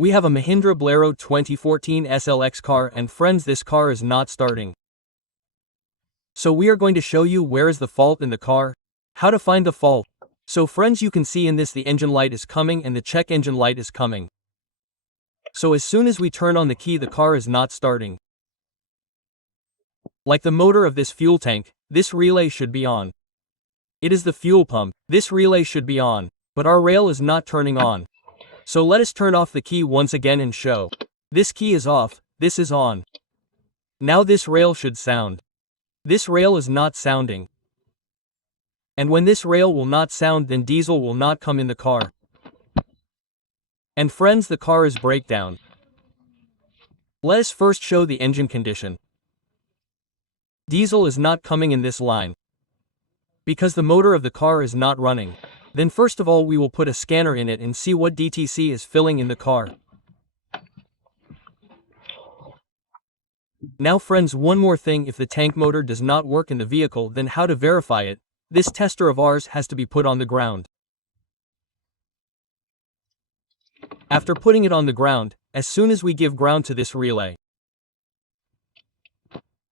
We have a Mahindra Bolero 2014 SLX car, and friends, this car is not starting. So we are going to show you where is the fault in the car, how to find the fault. So friends, you can see in this the engine light is coming and the check engine light is coming. So as soon as we turn on the key, the car is not starting. Like the motor of this fuel tank, this relay should be on. It is the fuel pump, this relay should be on, but our rail is not turning on. So let us turn off the key once again and show. This key is off, this is on. Now this rail should sound. This rail is not sounding. And when this rail will not sound, then diesel will not come in the car. And friends, the car is breakdown. Let us first show the engine condition. Diesel is not coming in this line, because the motor of the car is not running. Then first of all we will put a scanner in it and see what DTC is filling in the car. Now friends, one more thing, if the tank motor does not work in the vehicle, then how to verify it? This tester of ours has to be put on the ground. After putting it on the ground, as soon as we give ground to this relay,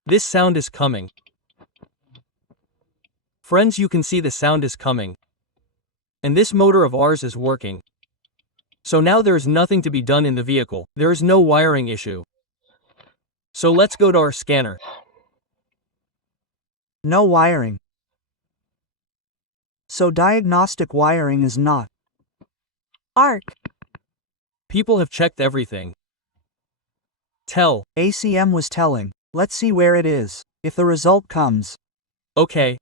this sound is coming. Friends, you can see the sound is coming. And this motor of ours is working. So now there is nothing to be done in the vehicle. There is no wiring issue. So let's go to our scanner. No wiring. So diagnostic wiring is not. ARC. People have checked everything. Tell. ACM was telling. Let's see where it is. If the result comes. Okay.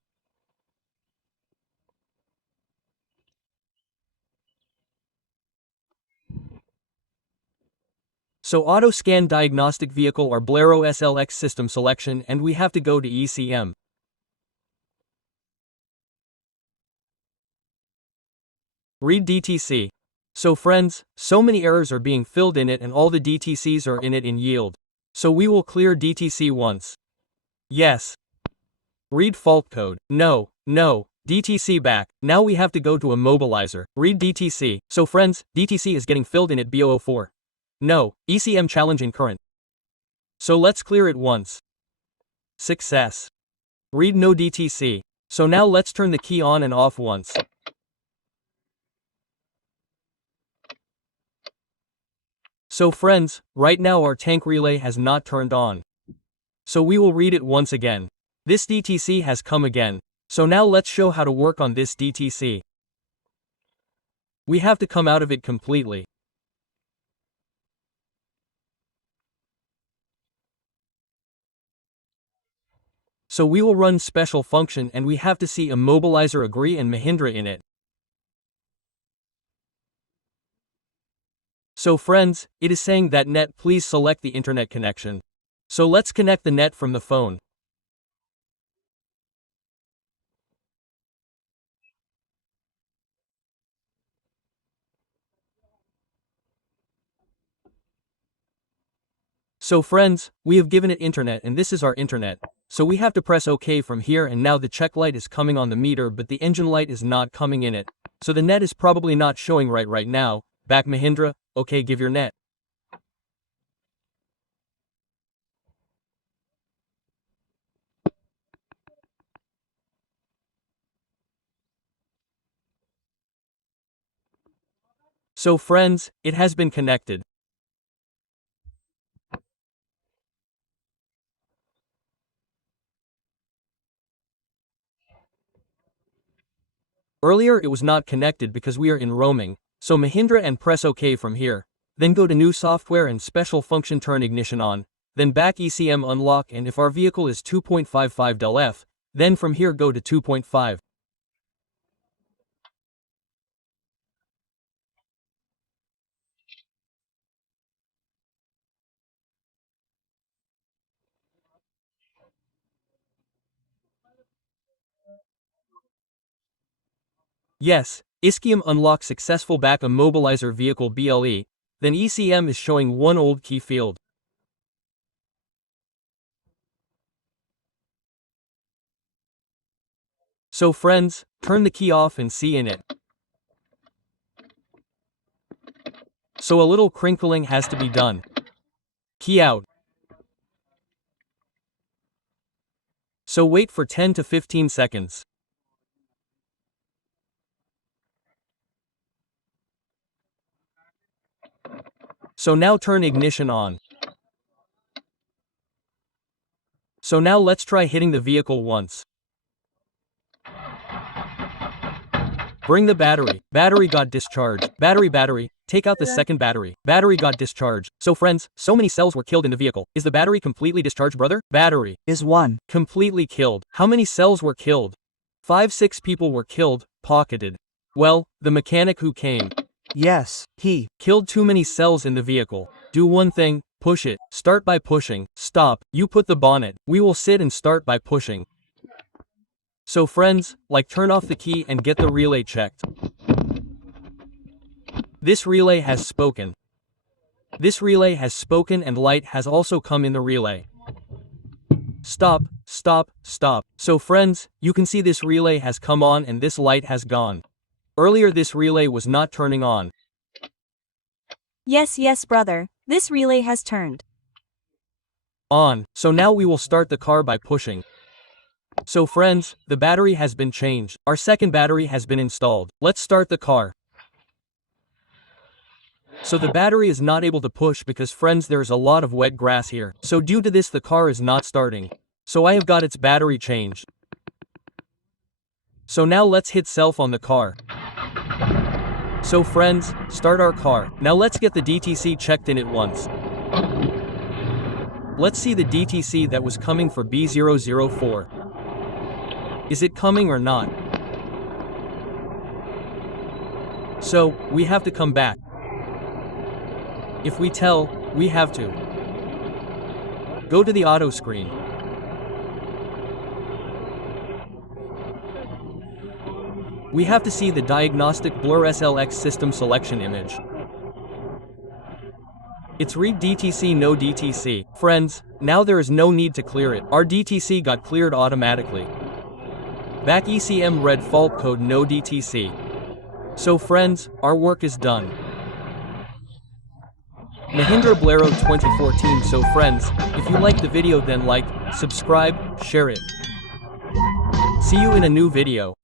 So auto scan diagnostic vehicle or Bolero SLX system selection, and we have to go to ECM. Read DTC. So friends, so many errors are being filled in it and all the DTCs are in it in yield. So we will clear DTC once. Yes. Read fault code. No. DTC back. Now we have to go to immobilizer. Read DTC. So friends, DTC is getting filled in at B004. No, ECM challenging current. So let's clear it once. Success. Read no DTC. So now let's turn the key on and off once. So friends, right now our tank relay has not turned on. So we will read it once again. This DTC has come again. So now let's show how to work on this DTC. We have to come out of it completely. So we will run special function and we have to see immobilizer agree and Mahindra in it. So friends, it is saying that net, please select the internet connection. So let's connect the net from the phone. So friends, we have given it internet and this is our internet. So we have to press OK from here, and now the check light is coming on the meter but the engine light is not coming in it. So the net is probably not showing right now. Back Mahindra, OK, give your net. So friends, it has been connected. Earlier it was not connected because we are in roaming, so Mahindra and press OK from here. Then go to new software and special function, turn ignition on, then back ECM unlock, and if our vehicle is 2.55 del-F, then from here go to 2.5. Yes, ECM unlock successful, back immobilizer vehicle BLE, then ECM is showing one old key field. So friends, turn the key off and see in it. So a little crinkling has to be done. Key out. So wait for 10 to 15 seconds. So now turn ignition on. So now let's try hitting the vehicle once. Bring the battery. Battery got discharged. Battery, take out the second battery. Battery got discharged. So friends, so many cells were killed in the vehicle. Is the battery completely discharged, brother? Battery. Is 1. Completely killed. How many cells were killed? 5-6 people were killed, pocketed. Well, the mechanic who came Yes, he. killed too many cells in the vehicle. Do one thing, push it. Start by pushing. Stop, you put the bonnet. We will sit and start by pushing. So friends, like turn off the key and get the relay checked. This relay has spoken. This relay has spoken and light has also come in the relay. Stop, stop, stop. So friends, you can see this relay has come on and this light has gone. Earlier this relay was not turning on. Yes, brother. This relay has turned On. So now we will start the car by pushing. So friends, the battery has been changed. Our second battery has been installed. Let's start the car. So the battery is not able to push because friends there is a lot of wet grass here. So due to this the car is not starting. So I have got its battery changed. So now let's hit self on the car. So friends, start our car. Now let's get the DTC checked in at once. Let's see the DTC that was coming for B004. Is it coming or not? So, we have to come back. If we tell, we have to go to the auto screen. We have to see the diagnostic blur SLX system selection image. It's read DTC no DTC. Friends, now there is no need to clear it. Our DTC got cleared automatically. Back ECM red fault code no DTC. So friends, our work is done. Mahindra Bolero 2014. So friends, if you like the video then like, subscribe, share it. See you in a new video.